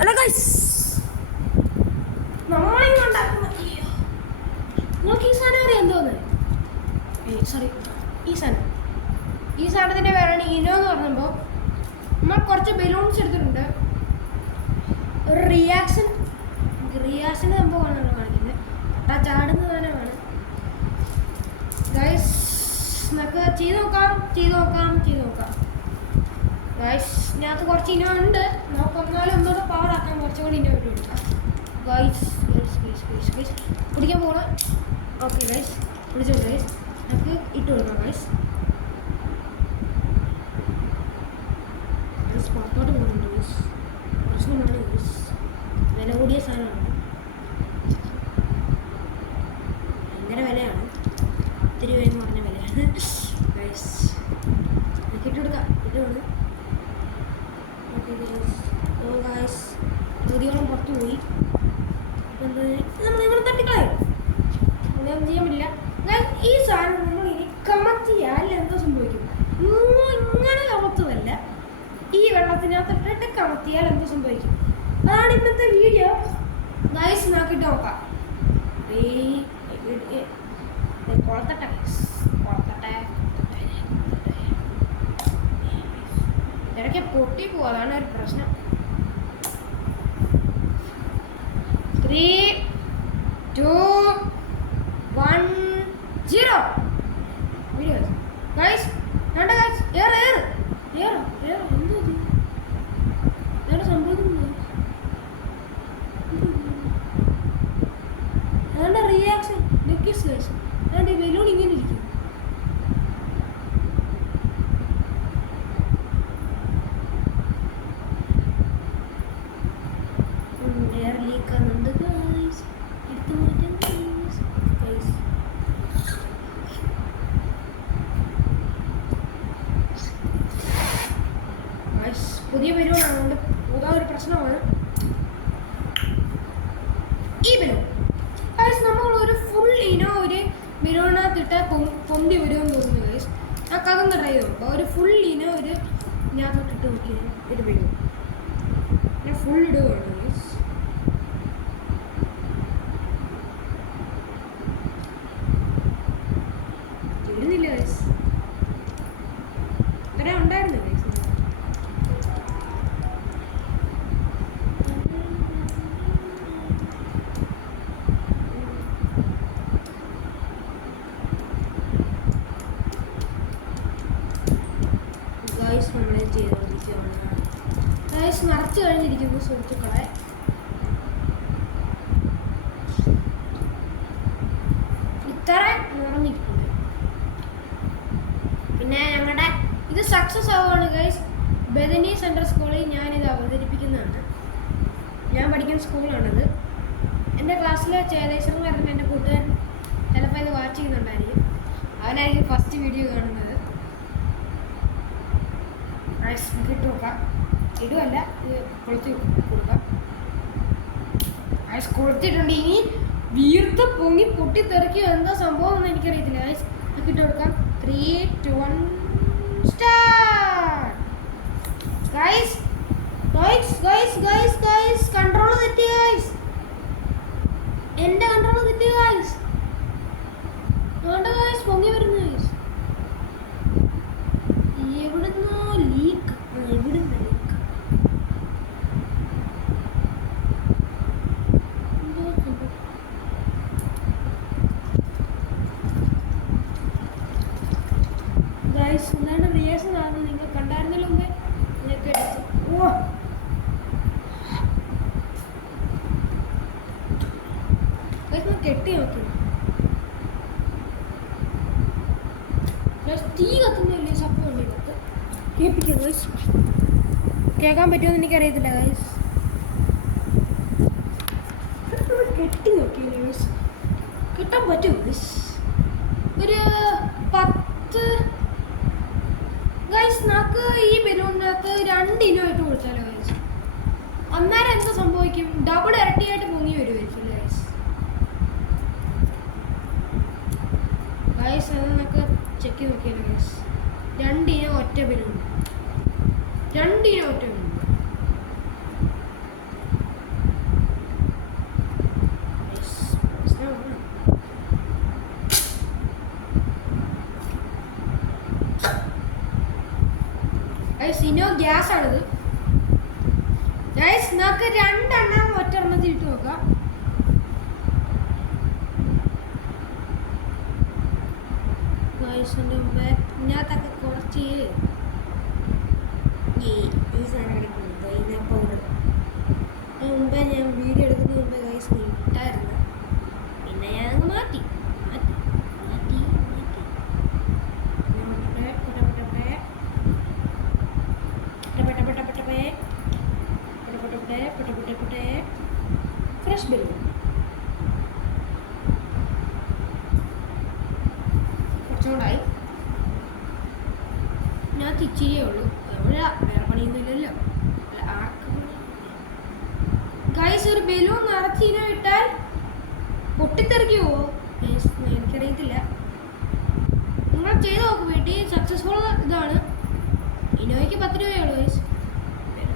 അല്ല ഗൈസ് നമ്മളിങ്ങനെ ഉണ്ടാക്കുന്ന നിങ്ങൾക്ക് ഈ സാധനം അറിയാം എന്തോന്ന് സോറി ഈ സാധനത്തിൻ്റെ പേരാണ് ഇനോ എന്ന് പറയുമ്പോൾ നമ്മൾ കുറച്ച് ബലൂൺസ് എടുത്തിട്ടുണ്ട്. ഒരു റിയാക്ഷൻ്റെ സംഭവമാണ് നമ്മൾ കാണിക്കുന്നത്. പട്ടാ ചാടുന്ന സാധനമാണ് ഗൈസ്. നമുക്ക് ചെയ്ത് നോക്കാം ഗൈസ്. ഇതിനകത്ത് കുറച്ച് ഇനോ ഉണ്ട്. നമുക്ക് ഒന്നുകൂടെ പവറാക്കാൻ കുറച്ചും കൂടി ഇനോ ഇട്ട് കൊടുക്കാം ഗൈസ്. കുടിക്കാൻ പോകണം. ഓക്കെ ഗൈസ്, പിടിച്ചോ ഗൈസ്. നമുക്ക് ഇട്ട് കൊടുക്കാം ഗൈസ്. പുറത്തോട്ട് പോകുന്നുണ്ട് ഗൈസ്. പ്രശ്നമാണ് ഗൈസ്. വില കൂടിയ സാധനമാണ്, ഭയങ്കര വിലയാണ്. 10 രൂപയെന്ന് പറഞ്ഞ വിലയാണ് ഗൈസ്. നമുക്ക് ഇട്ട് കൊടുക്കാം. ഇട്ടുകൊണ്ട് ഓക്കെ ഗൈസ്. ഓ ഗൈസ്, ജ്യോതിയോളം പുറത്തു പോയി. അപ്പം എന്താ നിങ്ങൾ തട്ടിക്കളയും, ഒന്നും ചെയ്യാൻ പറ്റില്ല. ഈ സാധനം നമ്മൾ ഇനി കമത്തിയാൽ എന്താ സംഭവിക്കും? ഇങ്ങനെ കമത്തുമല്ല, ഈ വെള്ളത്തിനകത്തിട്ടിട്ട് കമത്തിയാൽ എന്താ സംഭവിക്കും? അതാണ് ഇന്നത്തെ വീഡിയോ ഗൈസ്. നോക്കിയിട്ട് നോക്കാം. കൊളത്തട്ടെ ഇടയ്ക്ക് പൊട്ടി പോവാ, അതാണ് ഒരു പ്രശ്നം. 3, 2, 1, 0 വീഡിയോ ഗൈസ്. വേണ്ട ഗൈസ്, എന്താണ് സംഭവിക്കുന്നത്? അതാണ് റിയാക്ഷൻ. അതാണ്ട് ഈ ബലൂൺ ഇങ്ങനെ ഇരിക്കും. എയർ ലീക്ക് ആകുന്നുണ്ട് ഗൈസ്. എടുത്തു മാറ്റാൻ ഗൈസ്. പുതിയ ബലൂൺ ആയതുകൊണ്ട് ഒരു പ്രശ്നമാണ് ഈ ബലൂൺ. നമ്മൾ ഒരു ഫുൾ ഇനോ ഒരു ബലൂണിനകത്തിട്ട് പൊന്തി വരുമെന്ന് തോന്നുന്നു ഗൈസ്. നമുക്ക് അതൊന്ന് ട്രൈ ചെയ്ത് നോക്കാം. ഒരു ഫുൾ ഇനോ ഒരു ഇതിനകത്തോട്ടിട്ട് നോക്കിയാൽ ഒരു ബലൂൺ ഞാൻ ഫുൾ ഇടുകയാണ് ഗൈസ്. ഇടുന്നില്ല ഗൈസ്. ഇത്രയും ഉണ്ടായിരുന്നു ഗൈസ്. നമ്മളെ ചെയ്തുകൊണ്ടിരിക്കുകയാണ് ഗൈസ്. നിറച്ച് കഴിഞ്ഞിരിക്കുന്നു സുഹൃത്തുക്കളെ. ഇത്ര നിറഞ്ഞിരിക്കുന്നു. പിന്നെ ഞങ്ങളുടെ ഇത് സക്സസ് ആവുകയാണ് ഗൈസ്. ബദനി സെൻട്രൽ സ്കൂളിൽ ഞാനിത് അവതരിപ്പിക്കുന്നതാണ്. ഞാൻ പഠിക്കുന്ന സ്കൂളാണിത്. എൻ്റെ ക്ലാസ്സിലെ ചേതേശ്വരൻ എന്ന് പറഞ്ഞ എൻ്റെ കൂട്ടുകാരൻ ചിലപ്പോൾ ഇത് വാച്ച് ചെയ്യുന്നുണ്ടായിരിക്കും. അവനായിരിക്കും ഫസ്റ്റ് വീഡിയോ കാണുന്നത്. ഇട്ട് നോക്കാം. ഇടുമല്ല, ഇത് കൊളുത്തി കൊടുക്കാം. കൊളുത്തിട്ടുണ്ട്. ഇനി വീർത്ത് പൊങ്ങി പൊട്ടിത്തെറിക്കുക എന്താ സംഭവം എന്ന് എനിക്കറിയത്തില്ല. നമുക്ക് ഇട്ട് കൊടുക്കാം. 3, 2, 1 സ്റ്റാർട്ട്. ഗൈസ് കൺട്രോൾ തെറ്റി ഗൈസ്. എൻ്റെ കൺട്രോൾ തെറ്റി ഗൈസ്. വേണ്ട ഗൈസ്, പൊങ്ങി വരുന്നു ഗൈസ്. എവിടുന്നോ ലീക്ക്. എവിടുന്ന് ലീക്ക്? ഗൈസ്, എന്താണ് റിയാക്ഷൻ ആണ് നിങ്ങൾ കണ്ടായിരുന്നല്ലോ മുമ്പേ. നിങ്ങൾക്ക് കെട്ടി നോക്കി. തീ കത്തുന്നില്ലേ? ശബ്ദമുണ്ട് ഇതിനകത്ത്. കേൾപ്പിക്കാം ഗൈസ്. കേൾക്കാൻ പറ്റുമെന്ന് എനിക്കറിയത്തില്ല ഗൈസ്. കെട്ടി നോക്കിയോ ഗൈസ്? കിട്ടാൻ പറ്റുമോ ഗൈസ്? ഒരു 10 ഗൈസ്. നമുക്ക് ഈ ബലൂണിനകത്ത് 2 ഇനോ ഇട്ട് കൊടുത്താലോ ഗൈസ്? അന്നേരം എന്താ സംഭവിക്കും? ഡബിൾ ഇരട്ടിയായിട്ട് പൊങ്ങി വരുമായിരിക്കും ഗൈസ്. ഗൈസ് അത് നമുക്ക് ചെക്ക് ചെയ്ത് നോക്കിയാലോ ഗൈസ്? 2 ഇനം ഒറ്റ ബലൂൺ. 2 ഇനം ഒറ്റ ബലൂൺ. സിനോ ഗ്യാസ് ആണിത് ഗൈസ്. നമുക്ക് രണ്ടെണ്ണം ഒറ്റെണ്ണത്തിൽ ഇട്ട് നോക്കാം. ഗൈസിൻ്റെ മുമ്പേ ഇതിനകത്തൊക്കെ കുറച്ച് ഈ സാധനം കിടക്കുന്നുണ്ട്, ഇതിനെ പൗഡർ. അതിന് മുമ്പേ ഞാൻ വീഡിയോ എടുക്കുന്നതിന് മുമ്പേ ഗൈസ് നീ ഇട്ടായിരുന്നു, പിന്നെ ഞാനങ്ങ് മാറ്റി. ഫ്രഷ് ബെല്ലു കുറച്ചുകൂടായി. ഞാൻ ഇച്ചിരിയേ ഉള്ളൂ, വേറെ പണിയൊന്നുമില്ലല്ലോ. ഗൈസ് ഒരു ബലൂൺ നിറച്ചിനോ ഇട്ടാൽ പൊട്ടിത്തെറിക്കുമോ എനിക്കറിയത്തില്ല. നിങ്ങൾ ചെയ്ത് നോക്കും വീട്ടിൽ. സക്സസ്ഫുൾ ഇതാണ്. ഇനോയ്ക്ക് 10 രൂപയുള്ളൂ ഗൈസ്.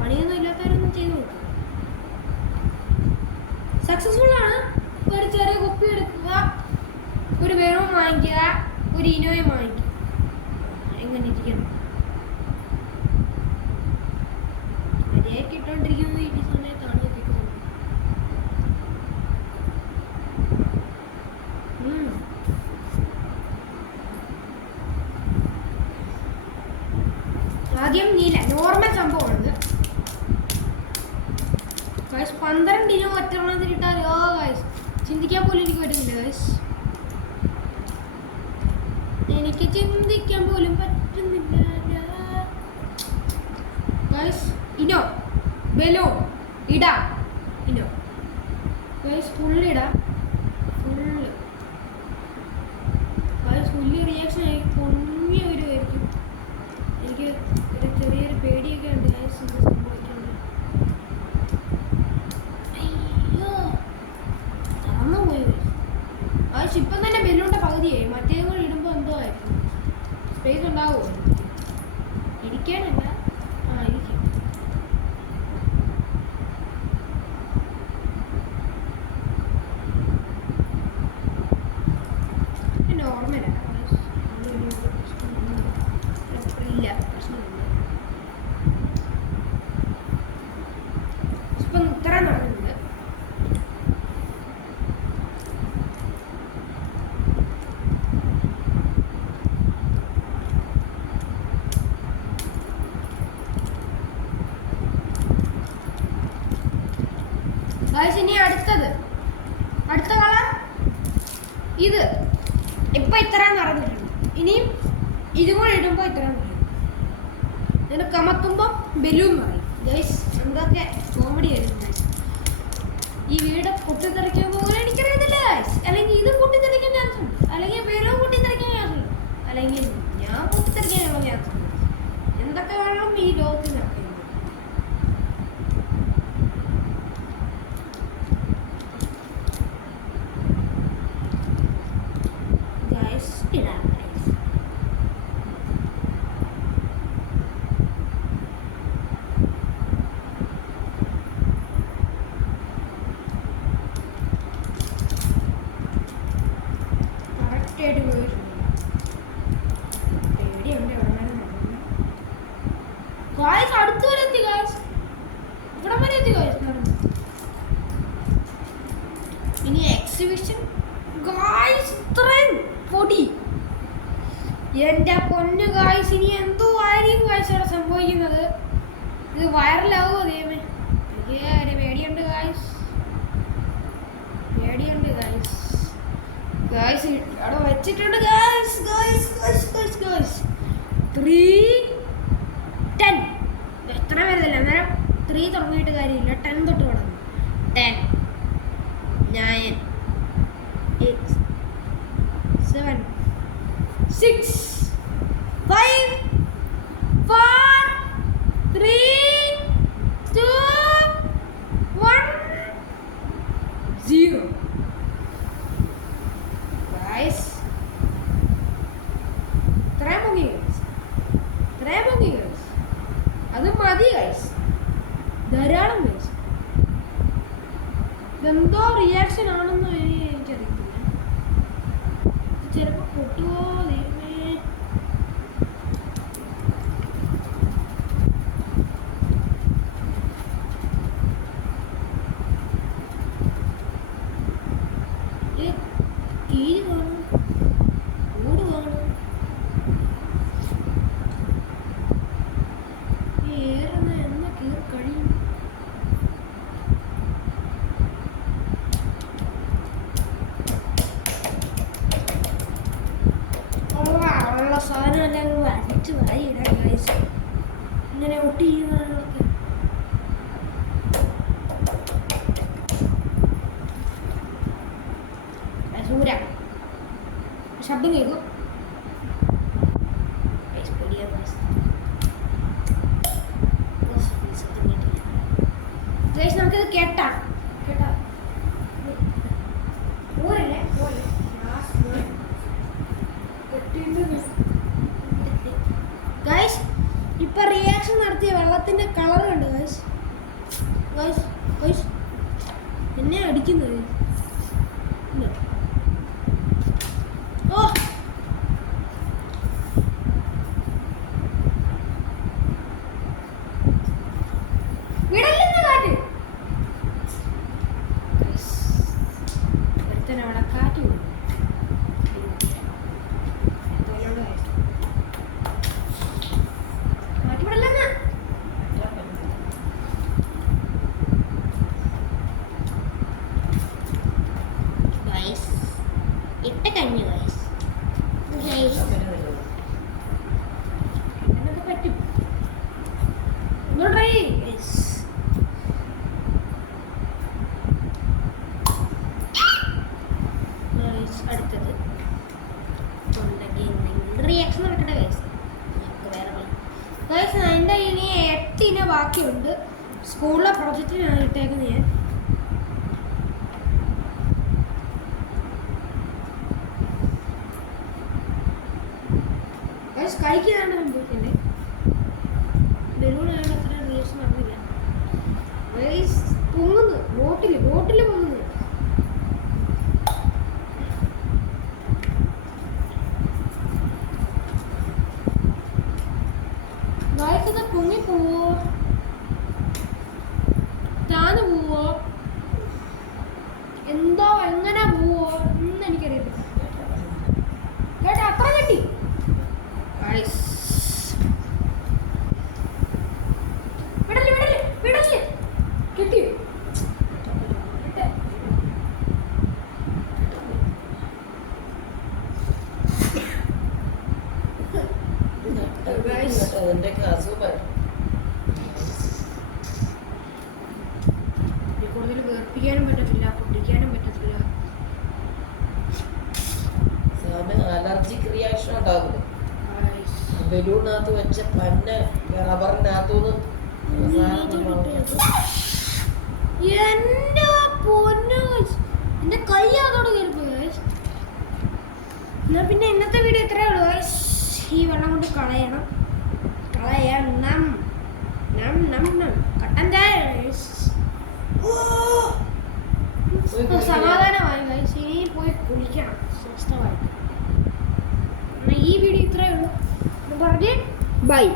പണിയൊന്നും ഇല്ലാത്തവരൊന്നും ചെയ്ത് നോക്കുക. സക്സസ്ഫുൾ ആണ്. ഒരു ചെറിയ കുപ്പി എടുക്കുക, ഒരു ബലൂൺ വാങ്ങിക്കുക, ഒരു ഇനോയും വാങ്ങിക്കുക. എങ്ങനെ ഇരിക്കണം മര്യാദയ്ക്ക് ഇട്ടോണ്ടിരിക്കുന്നത് ഈ സമയത്താണ് എത്തിക്കുന്നത്. ആദ്യം നീല നോർമൽ സംഭവമാണിത് ഗൈസ്. 12 ഇനോ ഒറ്റ ഇട്ടാലോ ഗൈസ്, ചിന്തിക്കാൻ പോലും എനിക്ക് പറ്റുന്നില്ല ഗൈസ്. എനിക്ക് ചിന്തിക്കാൻ പോലും പറ്റുന്നില്ല ഗൈസ്. ഇനോ ബലോ ഇടാ, ഇനോ ഗൈസ് ഫുള്ളിടാ, ഫുള്ള് ഗൈസ്. ഫുള്ളി റിയാക്ഷൻ ആയി പൊങ്ങിയ വരുമായിരിക്കും. എനിക്ക് ഒരു ചെറിയൊരു പേടിയൊക്കെ ഉണ്ട് ഗൈസ് ഇത് സംഭവിക്കുന്നത്. അയ്യോ തറന്നു പോയി ഗൈസ്. ഇപ്പം തന്നെ ബലൂണിൻ്റെ പകുതിയായി. മറ്റേതും കൂടി ഇടുമ്പോൾ എന്തോ ആയിരുന്നു. സ്പേസ് ഉണ്ടാവുമോ? ഇരിക്കാനല്ല, ഇരിക്കും. നോർമലാണ് ഇല്ല, പ്രശ്നമില്ല. ഇപ്പം ഇത്ര നടക്കുന്നുണ്ട്. ഇനി അടുത്ത കളർ ഇത്. ഇപ്പം ഇത്ര നടന്നിട്ടുണ്ട്. ഇനിയും ഇതും കൂടെ ഇടുമ്പോൾ ഇത്ര നടക്കും. ഇതിന് കമത്തുമ്പോൾ ബലൂൺ പറയും ഗൈസ്. എന്തൊക്കെ കോമഡി ആയിരുന്നു. ഈ വീട് പൊട്ടിത്തെറിക്കാൻ പോലെ എനിക്കറിയത്തില്ല ഗൈസ്. അല്ലെങ്കിൽ ഇത് പൊട്ടിത്തെറിക്കാൻ ചാൻസ് ഉണ്ട്, അല്ലെങ്കിൽ ബലൂൺ പൊട്ടിത്തെറിക്കാൻ ചാൻസ് ഉണ്ട്, അല്ലെങ്കിൽ ഞാൻ പൊട്ടിത്തെറിക്കാനുള്ള ചാൻസ് ഉണ്ട്. എന്തൊക്കെ വേണം ഈ ലോകത്തിൽ നടക്കുന്നത്. ഗായ്സ് അടുത്ത് വരെ എത്തി ഗായ്സ്. ഇവിടെ വരെ എത്തി ഗായ്സ്. ഇനി എക്സിബിഷൻ ഗായ്സ്. ഇത്രയും പൊടി എൻ്റെ പൊന്നു ഗായ്സ്. ഇനി എന്തോ ആയിരിക്കും ഗായ്സ് അവിടെ സംഭവിക്കുന്നത്. ഇത് വൈറലാവോ ദൈവമേ? എനിക്ക് ഒരു പേടിയുണ്ട് ഗായ്സ്, പേടിയുണ്ട് ഗായ്സ്. ഗായ്സ് അവിടെ വെച്ചിട്ടുണ്ട് guys. Guys guys guys guys 3 10 എത്ര വരുന്നില്ല. അന്നേരം 3 തുടങ്ങിയിട്ട് കാര്യമില്ല, 10 തൊട്ട് തുടങ്ങും. 10 9 8 7 6 5 4 3 2 1 0 ഗായ്സ്. ഇത്രയും പൊങ്ങി ഗൈസ്, ഇത്രയും പൊങ്ങി ഗൈസ്. അത് മതി ഗൈസ്, ധാരാളം ഗൈസ്. ഇതെന്തോ റിയാക്ഷൻ ആണെന്ന് എനിക്കറിയത്തില്ല. ചിലപ്പോൾ പൊട്ടുവോ ദൈവമേ. ഇങ്ങനെ ഒട്ടിയിരിക്കുന്നതൊക്കെ സൂര്യ ശബ്ദം കേൾക്കും. നമുക്കത് കേട്ടാ ഗൈസ് ഇപ്പൊ റിയാക്ഷൻ നടത്തിയ വെള്ളത്തിന്റെ കളർ കണ്ടു ഗൈസ്. ഗൈസ് ഗൈസ് എന്നെ അടിക്കുന്നത് ഓ വിടല്ലെന്ന് കാറ്റ് ഒരുത്തൻ അവിടെ കാറ്റ് വിടും. കാറ്റ് വിടല്ലെന്ന് ഗൈസ് ഇട്ട കഴിഞ്ഞു ഗൈസ്. എന്നൊക്കെ പറ്റും ട്രൈ അടുത്തത് റിയാക്ഷൻ നടക്കട്ടെ ഗൈസ്. വേറെ ഗൈസ് എൻ്റെ ഇനി 8 ബാക്കിയുണ്ട്. സ്കൂളിലെ പ്രൊജക്റ്റിനാണ് ഇട്ടേക്കുന്നത് ഞാൻ. ഗൈസ് കഴിക്കാനാണ് സംഭവിക്കുന്നത്. ബലൂണാണ് അത്ര റിയാക്ഷൻ നടന്നില്ല ഗൈസ്. പൊങ്ങുന്നു ബോട്ടിൽ പൊങ്ങുന്നു. ഗൈസ് പൊങ്ങി പോവോ താന്ന് പോവോ എന്തോ എങ്ങനെ പോവോ എന്ന് എനിക്കറിയത്തില്ല കേട്ടോ. അത്ര കിട്ടി വിടല്ലേ കിട്ടി. കൂടുതൽ വേർപ്പിക്കാനും പറ്റത്തില്ല, പൊട്ടിക്കാനും പറ്റത്തില്ല. അലർജിക് റിയാക്ഷൻ ഉണ്ടാകും. ബലൂണിനകത്ത് വെച്ച പന്ന റബ്ബറിനകത്തുനിന്ന് എന്റെ പൊന്നു എന്റെ കൈ അതോട് കയറിപ്പോയി. എന്നാ പിന്നെ ഇന്നത്തെ വീഡിയോ ഇത്രയേ ഉള്ളൂ. ഈ വെള്ളം കൊണ്ട് കളയണം. കട്ടൻ ചായ സമാധാനമായി ഗൈസ്. ഇനി പോയി കുളിക്കണം സ്വസ്ഥമായിട്ട്. ഈ വീഡിയോ ഇത്രയേ ഉള്ളൂ. പറഞ്ഞ് ബൈ.